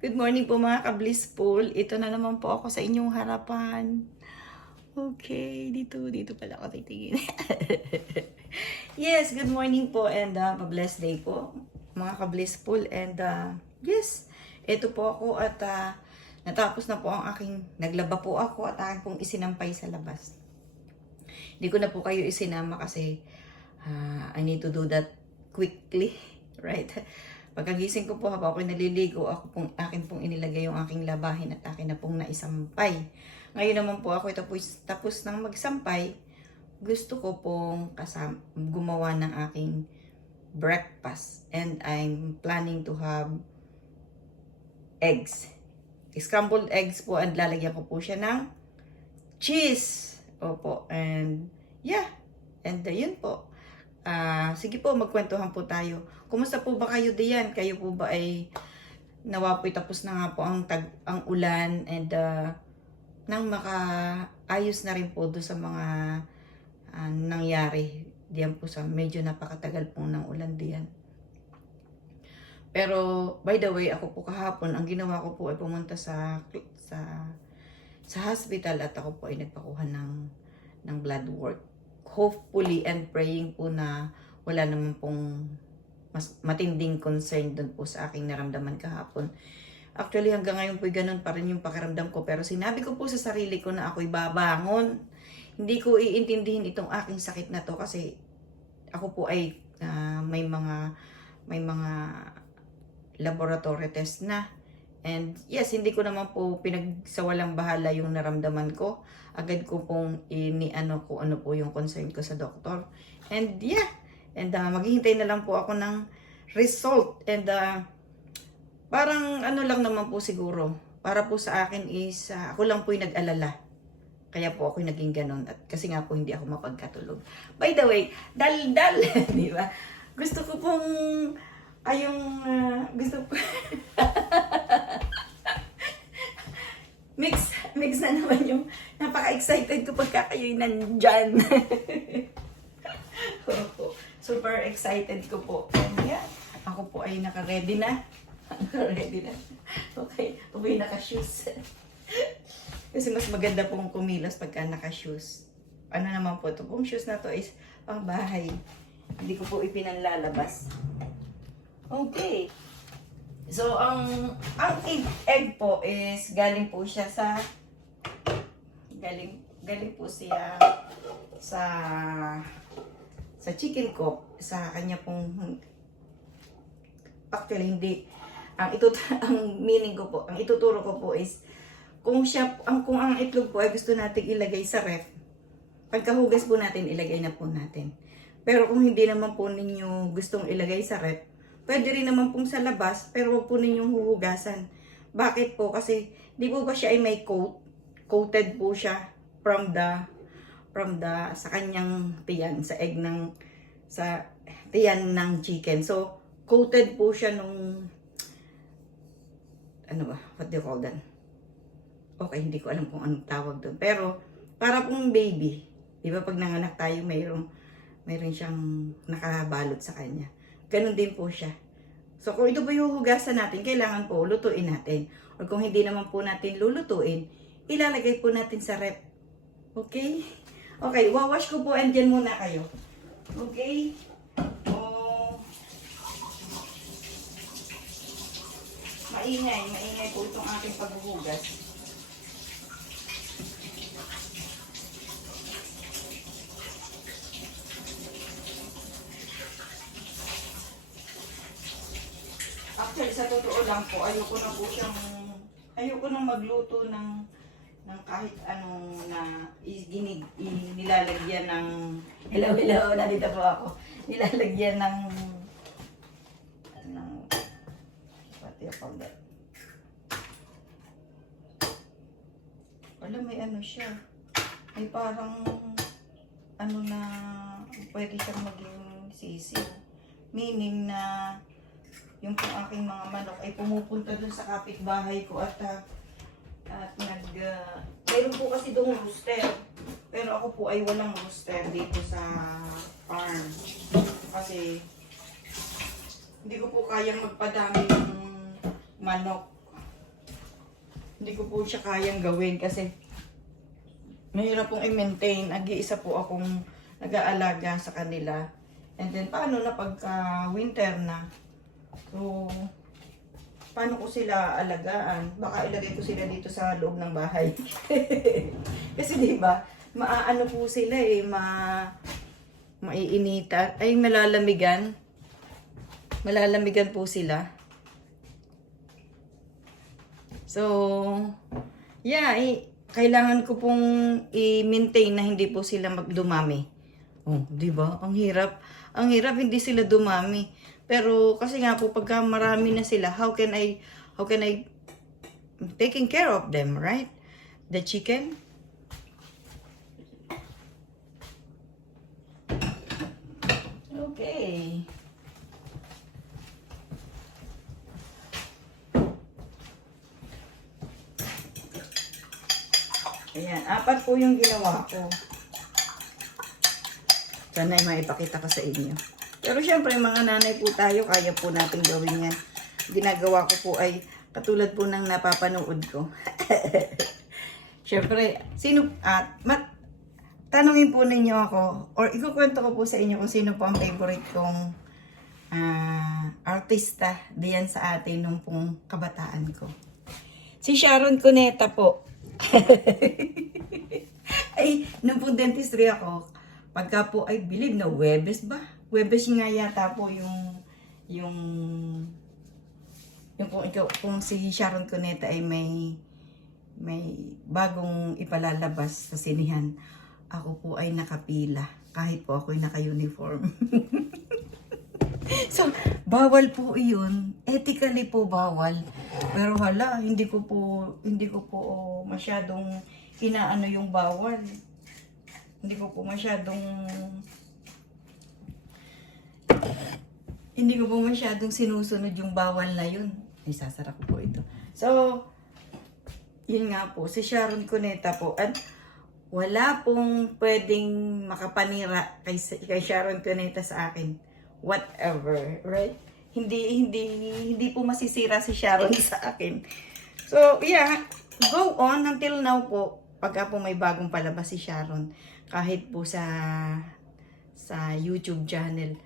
Good morning po mga ka-blissful. Ito na naman po ako sa inyong harapan. Okay, dito pala ako titingin. Yes, good morning po and pa-blessed day po mga ka-blissful. And yes, ito po ako at natapos na po ang naglaba po ako at aking pong isinampay sa labas. Hindi ko na po kayo isinama kasi I need to do that quickly, right? Pagkagising ko po habang ako'y naliligo, akin pong inilagay yung aking labahin at akin na pong naisampay. Ngayon naman po ako tapos ng magsampay, gusto ko pong gumawa ng aking breakfast. And I'm planning to have eggs. Scrambled eggs po and lalagyan ko po siya ng cheese. Opo, and yeah. And yun po. Sige po, magkwentuhan po tayo. Kumusta po ba kayo diyan? Kayo po ba ay nawapoy tapos na nga po ang ulan and nang makaayos na rin po do sa mga nangyari diyan po sa medyo napakatagal po ng ulan diyan. Pero by the way, ako po kahapon ang ginawa ko po ay pumunta sa hospital at ako po ay nagpakuha ng blood work. Hopefully and praying po na wala naman pong mas matinding concern dun po sa aking naramdaman kahapon. Actually, hanggang ngayon po ganun pa rin yung pakiramdam ko. Pero sinabi ko po sa sarili ko na ako'y babangon. Hindi ko iintindihin itong aking sakit na to kasi ako po ay may mga laboratory test na. And yes, hindi ko naman po pinagsawalang bahala yung naramdaman ko. Agad ko pong kung ano po yung concern ko sa doktor. And yeah, and maghihintay na lang po ako ng result. And parang ano lang naman po siguro. Para po sa akin is ako lang po yung nag-alala. Kaya po ako naging ganun. At kasi nga po hindi ako mapagkatulog. By the way, dal-dal, di ba? Gusto ko pong gusto ko mix na naman yung napaka-excited ko pagka kayo'y nandyan. Super excited ko po. And yeah, ako po ay naka-ready na. Okay, uwi naka-shoes. Kasi mas maganda pong kumilos pagka naka-shoes. Ano naman po ito? Pong shoes na to is pang bahay. Hindi ko po ipinanlalabas. Okay. So, ang egg po is galing po siya galing po siya sa chicken coop, sa kanya pong actually hindi ang meaning ko po, ang ituturo ko po is kung ang itlog po ay gusto nating ilagay sa ref, pagkahugas po natin ilagay na po natin. Pero kung hindi naman po ninyo gustong ilagay sa ref, pwede rin naman pong sa labas, pero wag po ninyong huhugasan. Bakit po? Kasi di po ba siya ay may coated po siya from the sa kanyang tiyan, sa tiyan ng chicken. So, coated po siya nung what do you call that? Okay, hindi ko alam kung anong tawag doon. Pero, para pong baby, di ba pag nanganak tayo, mayroon siyang nakabalot sa kanya. Ganun din po siya. So, kung ito ba yung hugasan natin, kailangan po lutuin natin. O kung hindi naman po natin lulutuin, ilalagay po natin sa ref. Okay? Okay, wawash ko po and dyan muna kayo. Okay? Maingay po itong ating paghuhugas. Actually, sa totoo lang po, ayoko nang magluto ng kahit anong nilalagyan ng hello, nandito po ako. Nilalagyan ng what do you call that? May siya. May parang pwede siyang maging sisiw. Meaning na yung pong aking mga manok ay pumupunta dun sa kapitbahay ko at mayroon po kasi doon rooster. Pero ako po ay walang rooster dito sa farm. Kasi hindi ko po kayang magpadami ng manok. Hindi ko po siya kayang gawin kasi mahirap pong i-maintain. Nag-iisa po akong nag-aalaga sa kanila. And then, paano na pagka winter na? So, paano ko sila alagaan? Baka ilagay ko sila dito sa loob ng bahay. Kasi di ba, maaano po sila eh, maiinitan, ay malalamigan. Malalamigan po sila. So, yeah, kailangan ko pong i-maintain na hindi po sila dumami. Oh, di ba? Ang hirap. Ang hirap hindi sila dumami. Pero kasi nga po pagka marami na sila, how can I taking care of them, right? The chicken. Okay. Ayan, 4 po yung ginawa ko. Sana ay maipakita ko sa inyo. Pero syempre, mga nanay po tayo, kaya po natin gawin yan. Ginagawa ko po ay katulad po ng napapanood ko. Syempre, tanungin po ninyo ako, or ikukwento ko po sa inyo kung sino po ang favorite kong artista diyan sa atin nung pong kabataan ko. Si Sharon Cuneta po. Ay, nung pong dentistry ako, pagka po ay believe na Webes ba? Webes nga yata po yung kung si Sharon Cuneta ay may bagong ipalalabas sa sinihan, ako po ay nakapila kahit po ako ay naka-uniform. So, bawal po iyon. Ethically po bawal. Pero hala, hindi ko po masyadong inaano yung bawal. Hindi ko po masyadong sinusunod yung bawal na yun. Ay, sasara ko po ito. So, yun nga po, si Sharon Cuneta po. At wala pong pwedeng makapanira kay Sharon Cuneta sa akin. Whatever, right? Hindi po masisira si Sharon sa akin. So, yeah, go on until now po. Pagka po may bagong palabas si Sharon, kahit po sa YouTube channel,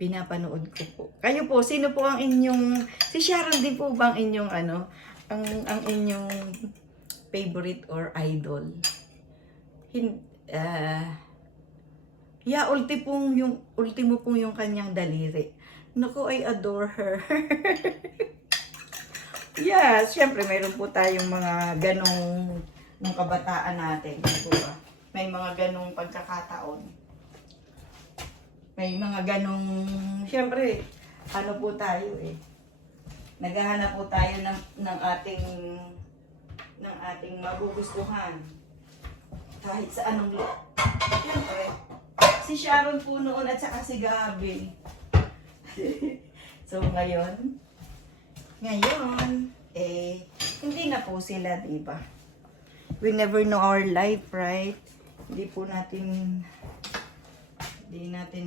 pinapanood ko po. Kayo po, sino po ang inyong, si Sharon din po bang inyong ang inyong favorite or idol? Yeah, ultimo pong yung kanyang daliri. Naku, I adore her. Yeah, syempre mayroon po tayong mga ganong nung kabataan natin, diba? May mga ganong pagkakataon. May mga ganong, syempre, ano po tayo eh. Naghahanap po tayo ng ating magugustuhan. Kahit sa anong syempre, si Sharon po noon at saka si Gabi. So ngayon, hindi na po sila, diba? We never know our life, right? Hindi natin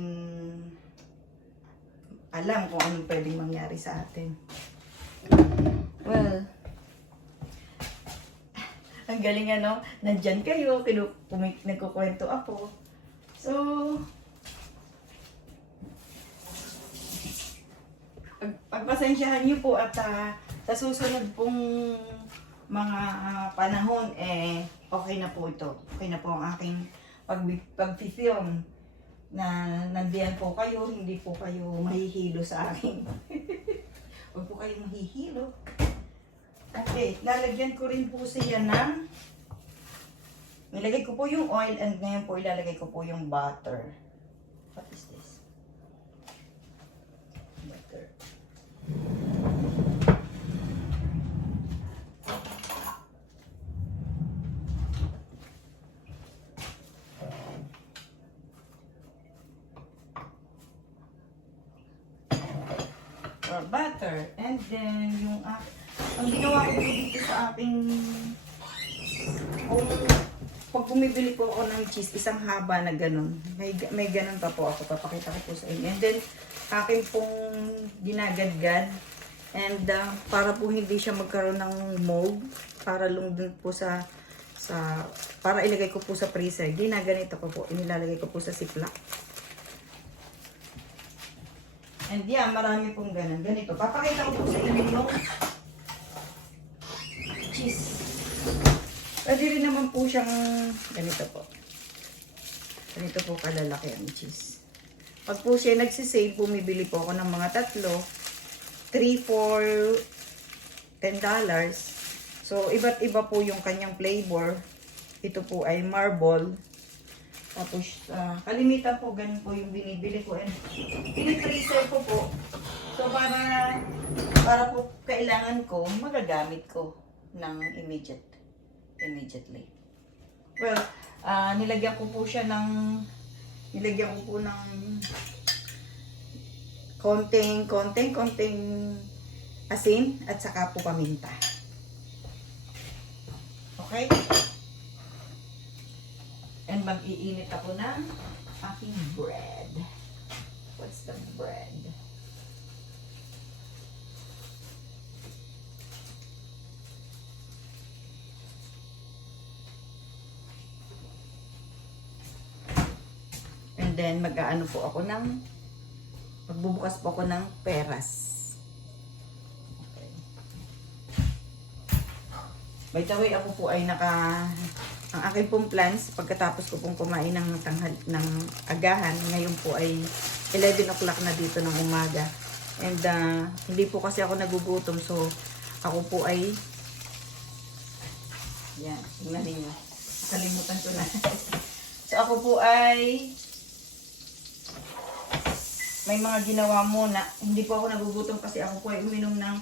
alam kung anong pwedeng mangyari sa atin. Well, ang galing nandyan kayo, nagkukwento ako. So, pagpasensyahan niyo po at sa susunod pong mga panahon, okay na po ito. Okay na po ang aking pag-film na nandiyan po kayo, hindi po kayo mahihilo sa akin. Huwag po kayo mahihilo. Okay, lalagyan ko rin po siya nilagay ko po yung oil and ngayon po ilalagay ko po yung butter. What is this? Butter. Butter. And then, ang ginawa ko po dito sa aking, pag bumibili po ako ng cheese, isang haba na ganun. May ganun pa po ako. Papakita ko po sa inyo. And then, akin pong ginagadgad And para po hindi siya magkaroon ng mold, para lang din po para ilagay ko po sa freezer, ginaganito ko po, inilalagay ko po sa ziploc. And yeah, marami pong ganun. Ganito. Papakita ko po sa inyo yung cheese. Pwede rin naman po siyang ganito po. Ganito po kalalaki ang cheese. Pag po siya nagsisave, bumibili po ako ng mga 3, 3 for $10. So, iba't iba po yung kanyang flavor. Ito po ay marble. Tapos, kalimitan po, ganun po yung binibili ko. And pinitracer ko po. So, para po kailangan ko, magagamit ko ng immediately. Well, nilagyan ko po siya ng konting asin at saka po paminta. Okay? And mag-iinit ako ng aking bread. What's the bread? And then mag-aano po ako magbubukas po ako ng peras. Okay. By the way, ako po ay ang aking pong plans, pagkatapos ko pong kumain ng agahan, ngayon po ay 11 o'clock na dito ng umaga. And hindi po kasi ako nagugutom, so ako po ay, yan, tingnan ninyo. Kalimutan ko na. So ako po ay, may mga ginawa muna. Hindi po ako nagugutom kasi ako po ay uminom ng,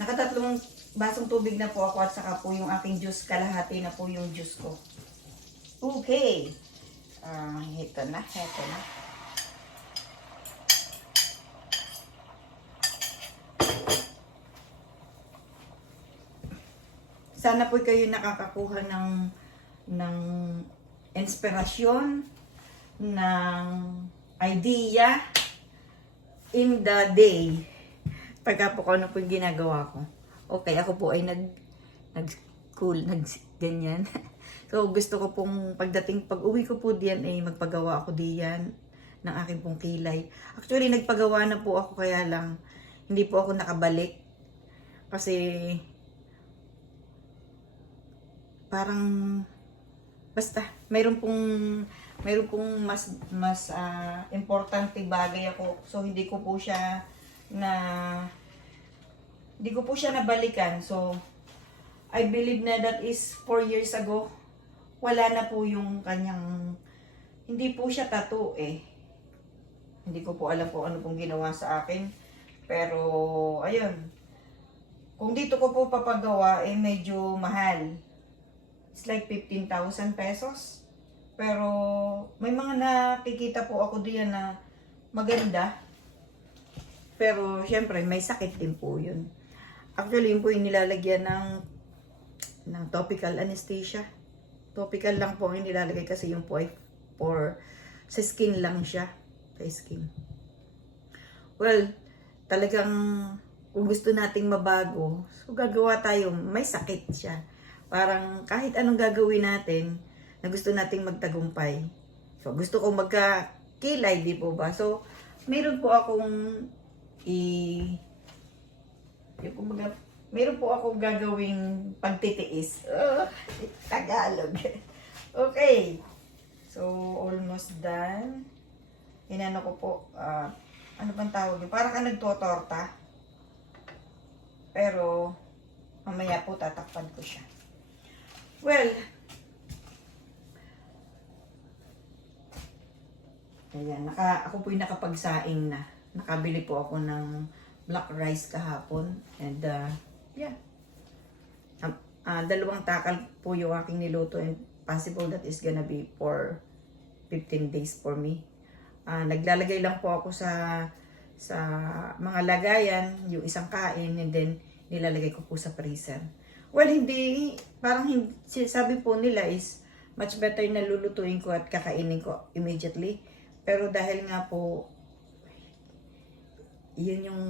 nakatatlong basong tubig na po ako at saka po yung aking juice, kalahati na po yung juice ko. Okay. Ito na. Sana po kayo nakakakuha ng inspirasyon, ng idea in the day. Pagka po ano po yung ginagawa ko. Okay, ako po ay ganyan. So, gusto ko pong pag-uwi ko po diyan ay magpagawa ako diyan ng aking pong kilay. Actually, nagpagawa na po ako, kaya lang hindi po ako nakabalik. Kasi parang basta mayroon pong mas importante bagay ako. So, hindi ko po siya nabalikan. So, I believe na that is 4 years ago. Wala na po yung kanyang, hindi po siya tattoo eh. Hindi ko po alam kung ano pong ginawa sa akin. Pero, ayun. Kung dito ko po papagawa, eh medyo mahal. It's like 15,000 pesos. Pero, may mga nakikita po ako diyan na maganda. Pero, syempre, may sakit din po yun. Actually, yun po yung nilalagyan ng topical anesthesia. Topical lang po ang nilalagay kasi yung po ay sa skin lang siya. Sa skin. Well, talagang kung gusto nating mabago, so gagawa tayo, may sakit siya. Parang kahit anong gagawin natin, na gusto nating magtagumpay. So, gusto ko magkakilay, di po ba? So, meron po akong meron po akong gagawing pagtitiis. Tagalog. Okay. So, almost done. Inano ko po, ano bang tawag yun? Para ka nagtotorta. Pero, mamaya po tatakpan ko siya. Well, ayan, ako po yung nakapagsaing na. Nakabili po ako ng black rice kahapon. And, yeah. 2 takal po yung aking niluto, and possible that is gonna be for 15 days for me. Naglalagay lang po ako sa mga lagayan, yung isang kain, and then nilalagay ko po sa freezer. Well, sabi po nila is much better na lulutuin ko at kakainin ko immediately. Pero dahil nga po yun yung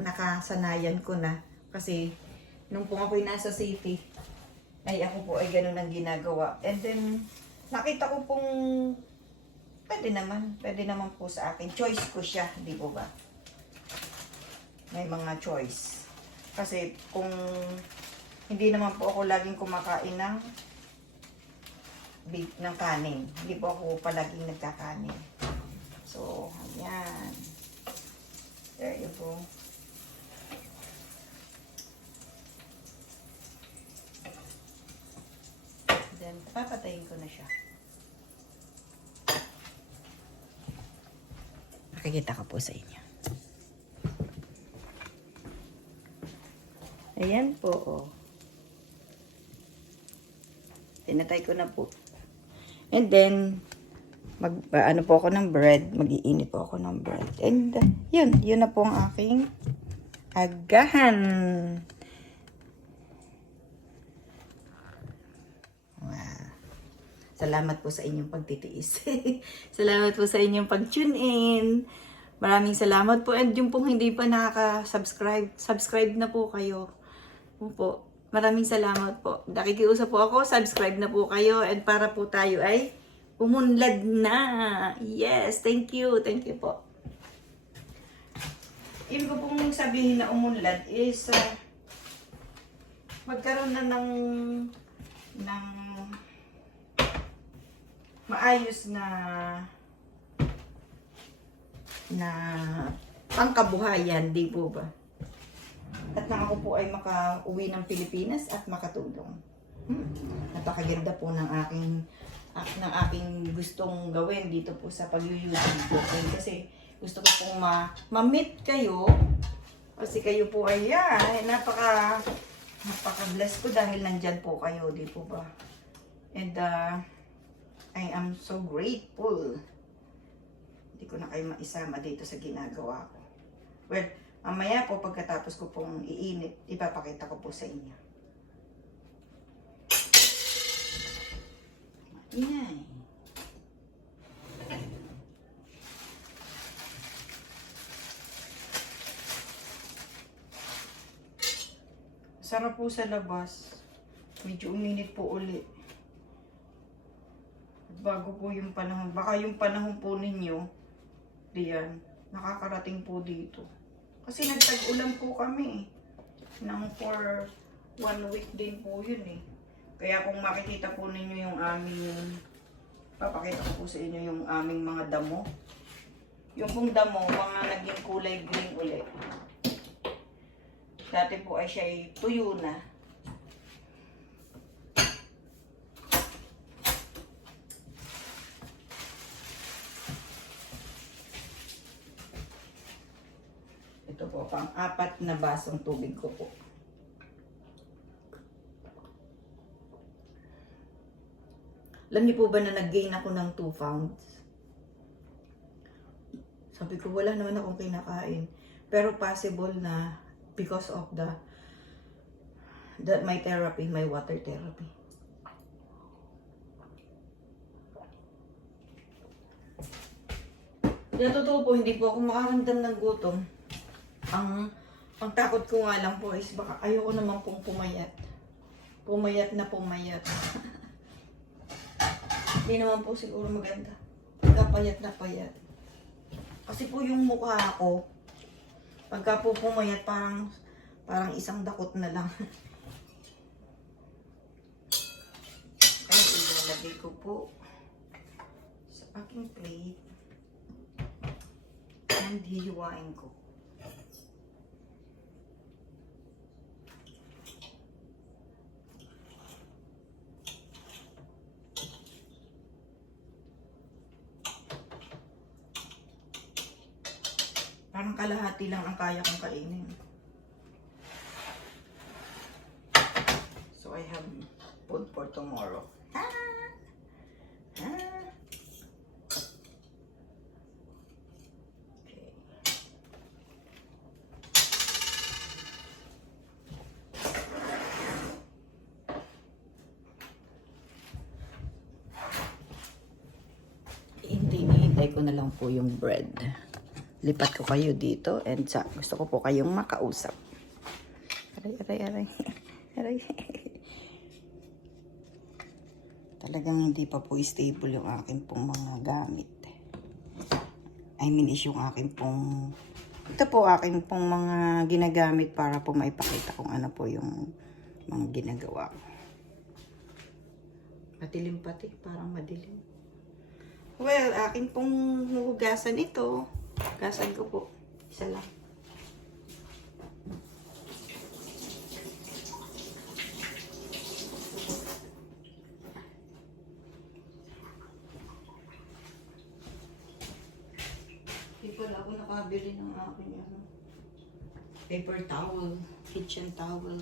nakasanayan ko na. Kasi, nung po ako'y nasa city, ay ako po ay ganun ang ginagawa. And then, nakita ko pong pwede naman po sa akin. Choice ko siya, di po ba? May mga choice. Kasi kung hindi naman po ako laging kumakain ng kanin. Hindi po ako palaging nagkakanin. So, ayan. There you go. Then, papatayin ko na siya. Makikita ko po sa inyo. Ayan po, oh. Tinatay ko na po. And then, ano po ako ng bread. Mag-iinit po ako ng bread. And, yun na po ang aking agahan. Wow. Salamat po sa inyong pagtitiis. Salamat po sa inyong pag-tune in. Maraming salamat po. And yung pong hindi pa nakaka-subscribe, subscribe na po kayo. Po. Maraming salamat po. Nakikiusap po ako, subscribe na po kayo. And para po tayo ay umunlad na. Yes, thank you. Thank you po. Ibig ko pong sabihin na umunlad is magkaroon na ng maayos na pangkabuhayan, di po ba? At na ako po ay makauwi ng Pilipinas at makatulong. Napakaganda po ng aking gustong gawin dito po sa pag-YouTube. Okay? Kasi gusto ko pong ma-meet kayo. Kasi kayo po ay napaka-bless ko dahil nandyan po kayo, di po ba? And I am so grateful. Hindi ko na kayo maisama dito sa ginagawa ko. Well, mamaya po pagkatapos ko pong iinit, ipapakita ko po sa inyo. Ingay. Sarap po sa labas. Medyo uminit po ulit. Bago po yung panahon. Baka yung panahon po ninyo, diyan, nakakarating po dito. Kasi nagtag-ulan po kami. For 1 week din po yun eh. Kaya kung makikita po ninyo yung papakita ko po sa inyo yung aming mga damo. Yung pong damo, mga naging kulay green ulit. Dati po ay siya ay tuyo na. Ito po, pang-4 na basong tubig ko po. Alam niyo po ba na nag-gain ako ng 2 pounds? Sabi ko, wala naman akong kinakain. Pero possible na because of my therapy, my water therapy. Kaya totoo po, hindi po ako makaramdam ng gutom. Ang takot ko nga lang po is baka ayoko naman pong pumayat. Pumayat na pumayat. Hindi naman po siguro maganda. Pagkapayat na payat. Kasi po yung mukha ko, pagka po pumayat parang isang dakot na lang. Ay, ilalagay ko po sa aking plate. And hihiwain ko. Parang kalahati lang ang kaya kong kainin. So I have food for tomorrow. Okay. Hinihintay ko na lang po yung bread. lipat ko kayo dito and gusto ko po kayong makausap. Aray. Aray. Talagang hindi pa po stable yung akin pong mga gamit. I mean is yung akin pong, ito po akin pong mga ginagamit para po maipakita kung ano po yung mga ginagawa ko. Madilim pati, parang madilim. Well, akin pong hugasan ito. Hugasan ko po. Isa lang. Hindi pala ako nakabili ng aking paper towel, kitchen towel.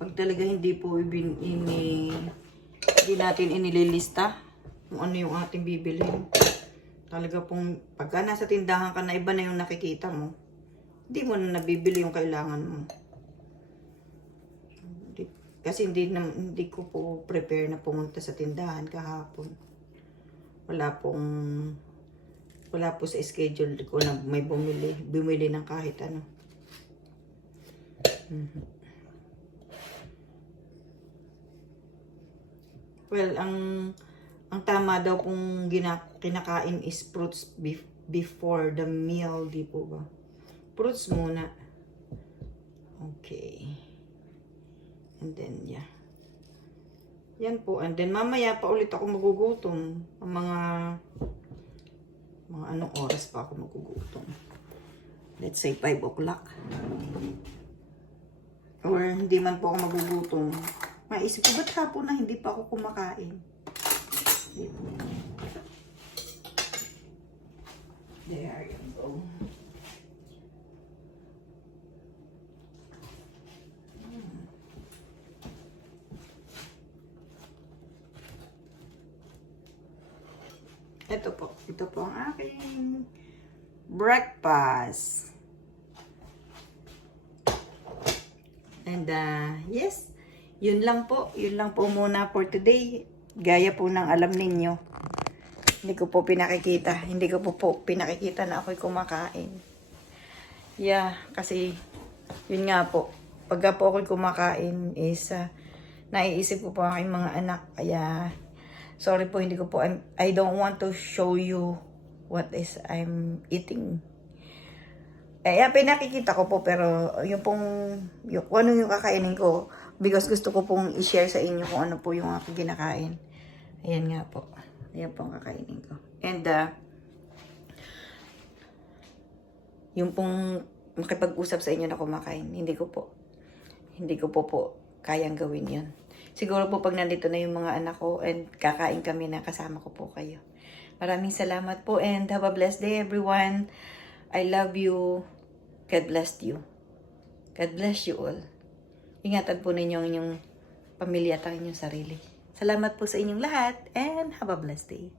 Pag talaga hindi po hindi natin inililista kung ano yung ating bibilhin. Talaga pong pagka nasa tindahan ka na iba na yung nakikita mo, hindi mo na nabibili yung kailangan mo. Kasi hindi ko po prepare na pumunta sa tindahan kahapon. Wala po sa schedule ko na may bumili ng kahit ano. Well, ang tama daw kung kinakain is fruits before the meal, di po ba? Fruits muna. Okay. And then, yeah. Yan po. And then, mamaya pa ulit ako magugutom. Ang mga anong oras pa ako magugutom. Let's say 5 o'clock. Or hindi man po ako magugutom. Maisip ko, ba't hapon na hindi pa ako kumakain? There you go. Ito po ang aking breakfast. And yes, yun lang po muna for today. Gaya po ng alam ninyo. Hindi ko po pinakikita na ako'y kumakain. Yeah, kasi yun nga po. Pagka po ako'y kumakain is naiisip ko po ang aking mga anak. Kaya sorry po, I don't want to show you what is I'm eating. Pinakikita ko po, pero kung ano yung kakainin ko, because gusto ko pong i-share sa inyo kung ano po yung aking kinakain. Ayan nga po. Ayan po ang kakainin ko. And, yung pong makipag-usap sa inyo na kumakain, hindi ko po kayang gawin yun. Siguro po pag nandito na yung mga anak ko and kakain kami na kasama ko po kayo. Maraming salamat po and have a blessed day everyone. I love you. God bless you. God bless you all. Ingatan po ninyo ang inyong pamilya at ang inyong sarili. Salamat po sa inyong lahat and have a blessed day.